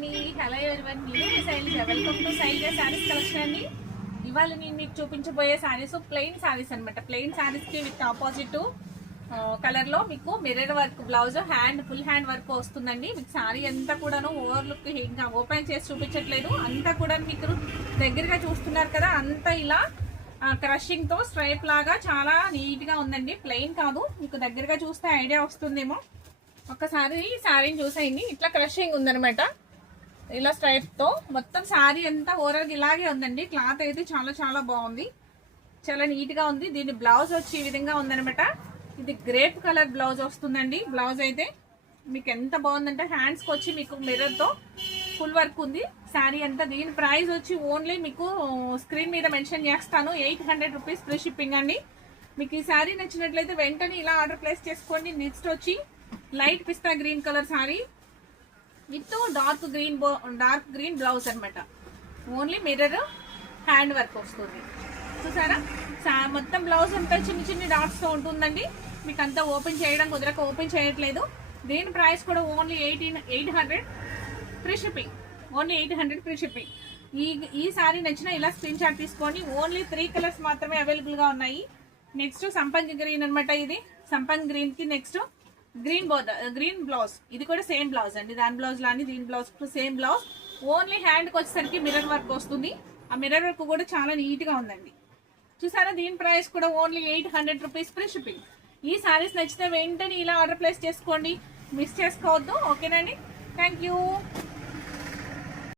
మీ hello ఎవరివన్, నేను మీ Sailaja. Welcome to Sailaja sarees collection అండి. ఇవాళ నేను మీకు చూపించబోయే శారీస్ ప్లెయిన్ శారీస్ అనమాట. ప్లెయిన్ శారీస్కి విత్ ఆపోజిట్ కలర్లో మీకు mirror work blouse, full hand work వస్తుందండి. మీకు శారీ అంతా కూడాను ఓవర్ లుక్ ఇంకా ఓపెన్ చేసి చూపించట్లేదు, అంతా కూడా మీకు దగ్గరగా చూస్తున్నారు కదా, అంతా ఇలా క్రషింగ్తో స్ట్రైప్ లాగా చాలా నీట్గా ఉందండి. ప్లెయిన్ కాదు, మీకు దగ్గరగా చూస్తే ఐడియా వస్తుందేమో. ఒక్కసారి శారీని చూసేయండి. ఇట్లా క్రషింగ్ ఉందనమాట, ఇలా స్ట్రైప్తో మొత్తం శారీ అంతా ఓవరాల్గా ఇలాగే ఉందండి. క్లాత్ అయితే చాలా చాలా బాగుంది, చాలా నీట్గా ఉంది. దీని బ్లౌజ్ వచ్చి ఈ విధంగా ఉందనమాట. ఇది గ్రేప్ కలర్ బ్లౌజ్ వస్తుందండి. బ్లౌజ్ అయితే మీకు ఎంత బాగుందంటే హ్యాండ్స్కి వచ్చి మీకు మిర్రర్తో ఫుల్ వర్క్ ఉంది శారీ అంతా. దీని ప్రైస్ వచ్చి ఓన్లీ మీకు స్క్రీన్ మీద మెన్షన్ చేస్తాను, 800 రూపీస్ ఫ్రీ షిప్పింగ్ అండి. మీకు ఈ శారీ నచ్చినట్లయితే వెంటనే ఇలా ఆర్డర్ ప్లేస్ చేసుకోండి. నెక్స్ట్ వచ్చి light pista green colour sari with dark green blouse అనమాట. ఓన్లీ మిర్రర్ హ్యాండ్ వర్క్ వస్తుంది, చూసారా. మొత్తం బ్లౌజ్ అంతా చిన్న చిన్న డాట్స్తో ఉంటుందండి. మీకు అంతా ఓపెన్ చేయడం కుదరక ఓపెన్ చేయట్లేదు. దీని ప్రైస్ కూడా only 800 free shipping, only 800 free shipping. ఈ శారీ నచ్చినా ఇలా స్క్రీన్ షాట్ తీసుకోండి. ఓన్లీ 3 కలర్స్ మాత్రమే అవైలబుల్గా ఉన్నాయి. నెక్స్ట్ సంపంగి గ్రీన్ అనమాట. ఇది సంపంగి గ్రీన్కి నెక్స్ట్ గ్రీన్ బ్లౌజ్. ఇది కూడా సేమ్ బ్లౌజ్ అండి, దాని బ్లౌజ్ లాని దీని బ్లౌజ్ సేమ్ బ్లౌజ్. ఓన్లీ హ్యాండ్కి వచ్చేసరికి మిర్రర్ వర్క్ వస్తుంది. ఆ మిర్రర్ వర్క్ కూడా చాలా నీట్గా ఉందండి, చూసారా. దీని ప్రైస్ కూడా ఓన్లీ 800 రూపీస్ ఫ్రీ షిప్పింగ్. ఈ శారీస్ నచ్చితే వెంటనే ఇలా ఆర్డర్ ప్లేస్ చేసుకోండి, మిస్ చేసుకోవద్దు. ఓకేనండి, థ్యాంక్ యూ.